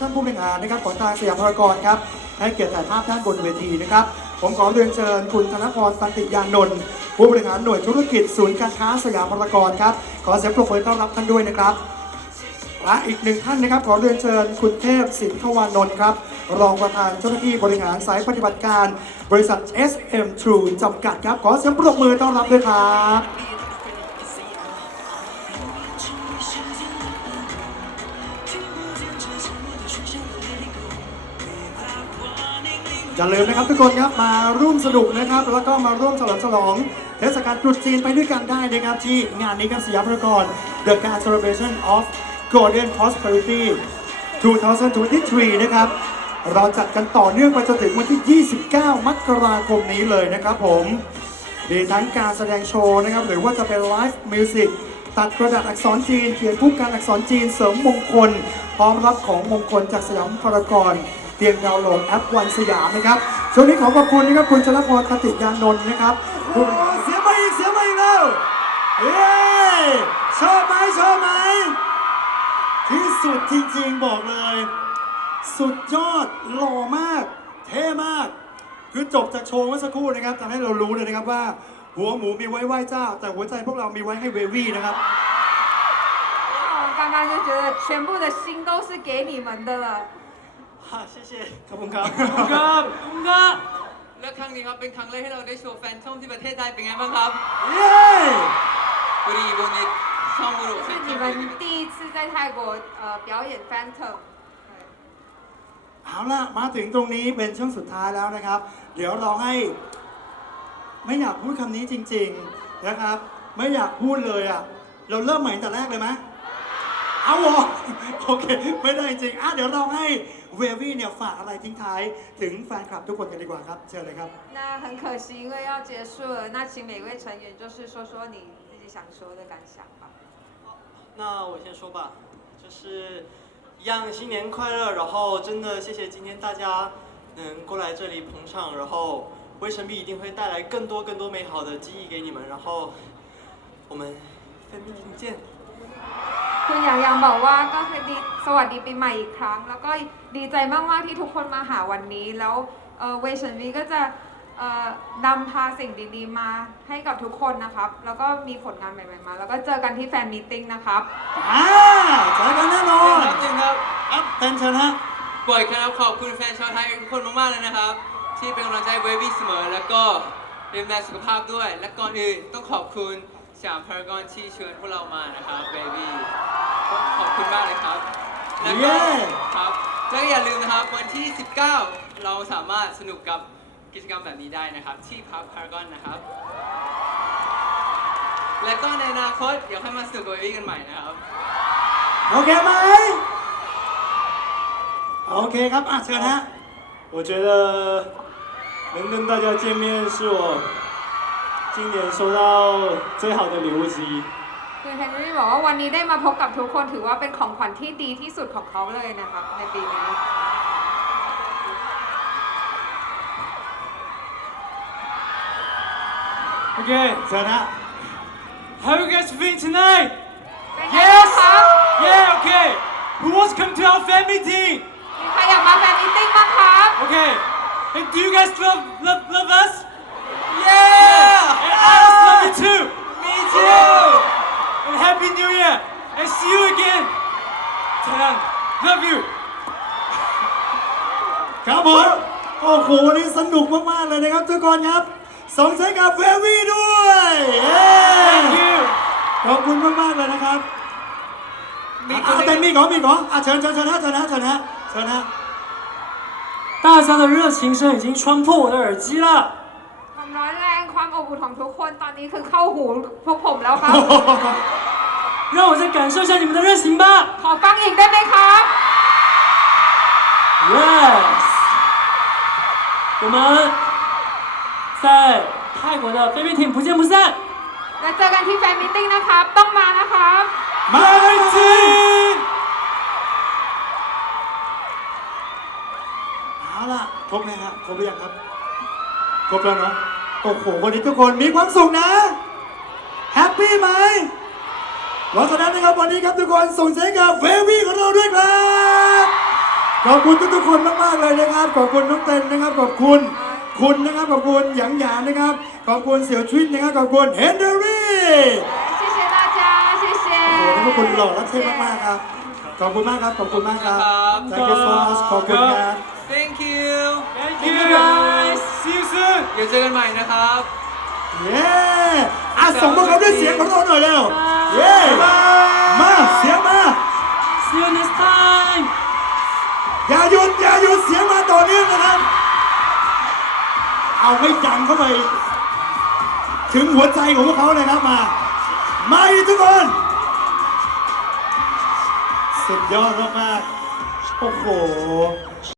ท่านผู้บริหารนะครับของทางสยามพารากอนครับให้เกียรติถ่ายภาพด้านบนเวทีนะครับ ผมขอเรียนเชิญคุณธนพรตันติยานนท์ผู้บริหารหน่วยธุรกิจศูนย์การค้าสยามพารากอนครับขอเสียงปรบมือต้อนรับท่านด้วยนะครับและอีกหนึ่งท่านนะครับขอเรียนเชิญคุณเทพสินทวานนท์ครับรองประธานเจ้าหน้าที่บริหารสายปฏิบัติการ บริษัท SM True จำกัดครับ ขอเสียงปรบมือต้อนรับด้วยครับ อย่าลืมนะครับทุกคนครับมาร่วมสนุกนะครับ แล้วก็มาร่วมฉลองฉลอง เทศกาลตรุษจีนไปด้วยกันได้นะครับที่งานนี้ครับสยามพารากอน The Grand Celebration of Golden Prosperity 2023 นะครับ เราจัดกันต่อเนื่องไปจนถึงวันที่ 29 มกราคมนี้เลยนะครับผมมีทั้งการแสดงโชว์นะครับ หรือว่าจะเป็นไลฟ์มิวสิก ตัดกระดาษอักษรจีน เขียนผู้การอักษรจีนเสริมมงคล พร้อมรับของมงคลจากสยามพารากอนเตรียมดาวน์โหลดแอปวันสยามนะครับช่วงนี้ขอขอบคุณนะครับคุณชลพรคติยานนท์นะครับเสียไปอีกเสียไปอีกแล้วเย้ชอบไหมชอบไหมที่สุดจริงๆบอกเลย สุดยอดหล่อมาก เท่มาก คือจบจากโชว์เมื่อสักครู่นะครับทำให้เรารู้เลยนะครับว่า หัวหมูมีไว้ไหว้เจ้า แต่หัวใจพวกเรามีไว้ให้เววี่นะครับ刚刚就觉得全部的心都是给你们的了。ฮ่าเช่เช่ขอบคุณครับ ครับคุณก็และครั้งนี้ครับเป็นครั้งที่เราได้โชว์แนช่องที่ประเทศไทยเป็นไงบ้าครับเย้บรีโบนิช่องบุรุษแฟน是ช่อ你งบุรี们第一次在泰国呃表演 Phantom，เอาล่ะ มาถึงตรงนี้เป็นช่วงสุดท้ายแล้วนะครับ เดี๋ยวเราให้ ไม่อยากพูดคำนี้จริง ๆนะครับ ไม่อยากพูดเลยอ่ะ เราเริ่มใหม่ตั้งแต่แรกเลยไหมเอาเหรอ โอเค ไม่ได้จริงอ่ะเดี๋ยวเราให้เววี่เนี่ยฝากอะไรทิ้งท้ายถึงแฟนคลับทุกคนกันดีกว่าครับ เชิญเลยครับ 那很可惜，因为要结束了，那请每位成员就是说说你自己想说的感想吧。那我先说吧，就是一样新年快乐，然后真的谢谢今天大家能过来这里捧场，然后 微神币一定会带来更多更多美好的记忆给你们，然后我们分币听见。 คุณอย่างยังบอกว่าก็คือดีสวัสดีปีใหม่อีกครั้ง แล้วก็ดีใจมากๆที่ทุกคนมาหาวันนี้ แล้วเอ่อเวชันวีก็จะเอ่อนำพาสิ่งดีๆมาให้กับทุกคนนะครับ แล้วก็มีผลงานใหม่ๆมา แล้วก็เจอกันที่แฟนมีตติ้งนะครับ อ่าเจอกันแน่นอน ครับจริงครับ ครับเต้นเชิญฮะ บ่อยครับขอบคุณแฟนชาวไทยทุกคนมากๆเลยนะครับ ที่เป็นกำลังใจเววี่เสมอ แล้วก็ดูแลสุขภาพด้วย และก่อนอื่นต้องขอบคุณสยามพารากอนที่เชิญพวกเรามานะครับเววี่ขอบคุณมากเลยครับ แล้วก็ เย้ ครับแล้วก็อย่าลืมนะครับวันที่ 19 เราสามารถสนุกกับกิจกรรมแบบนี้ได้นะครับ ที่พักพารากอนนะครับ และก็ในอนาคตเดี๋ยวค่อยมาสนุกกับเววี่กันใหม่นะครับ โอเคไหมโอเคครับอ่ะเชิญฮะ 我觉得 能跟大家见面是我今年收到最好的礼物之一。 คือเฮนรี่บอกว่าวันนี้ได้มาพบกับทุกคนถือว่าเป็นของขวัญที่ดีที่สุดของเขาเลยนะครับ ในปีนี้ Okay, เชิญฮะ how you guys feeling tonight? เป็นไงบ้างครับ Yeah, okay. Who wants to come to our fan meeting? มีใครอยากมาแฟนมีตติ้งบ้างครับ Okay. And do you guys love love love us? Yeah! And I just love you too. Me too! And happy New Year. And see you again. Taeyang, love you. ครับผม โอ้โหวันนี้สนุกมาก ๆ เลยนะครับทุกคนครับส่งเสียงกับเววี่ด้วยเย้ Thank you. ขอบคุณมาก ๆ เลยนะครับมีคอะนหแต่นึ่งมีเหรอมีเหรออะเชิญเชิญเชิญฮะเชิญฮะเชิญฮะเชิญฮะ 大家的热情声已经穿破我的耳机了。 ความร้อนแรงความอบอุ่นของทุกคนตอนนี้คือเข้าหูพวกผมแล้วครับ 让我再感受一下你们的热情吧。 ขอฟังอีกได้ไหมครับ Yes，我们在泰国的菲律宾不见不散。 แล้วเจอกันที่แฟนมิทติ้งนะครับ ต้องมานะครั ะ ครบหรือยังครับ ครบแล้วเนาะโอ้โหวันนี้ทุกคนมีความสุขนะ แฮปปี้ไหมเพราะฉะนั้นนะครับวันนี้ครับทุกคนส่งเสียงกับเววี่ของเราด้วยครับ ขอบคุณทุกๆคนมากๆเลยนะครับ ขอบคุณน้องเต้นนะครับ ขอบคุณ คุณนะครับ ขอบคุณหยางหยางนะครับ ขอบคุณเสี่ยวชุนนะครับ ขอบคุณเฮนเดอรี่ 谢谢大家谢谢 โอ้โหนี่พวกคุณหล่อและเท่มากๆครับ ขอบคุณมากครับ ขอบคุณมากครับ Thank you so much ขอบคุณครับ thank you Thank you guys. See you soon. เดี๋ยวเจอกันใหม่นะครับ เย้อะส่งพวกเขาด้วยเสียงของเราหน่อยเร็วเย้มาเสียงมา See you next time. อย่าหยุดอย่าหยุดเสียงมาต่อเนื่องนะครับ เอาให้ดังเข้าไป ถึงหัวใจของพวกเขาเลยครับมา มาอีกทุกคน สุดยอดมากๆโอ้โห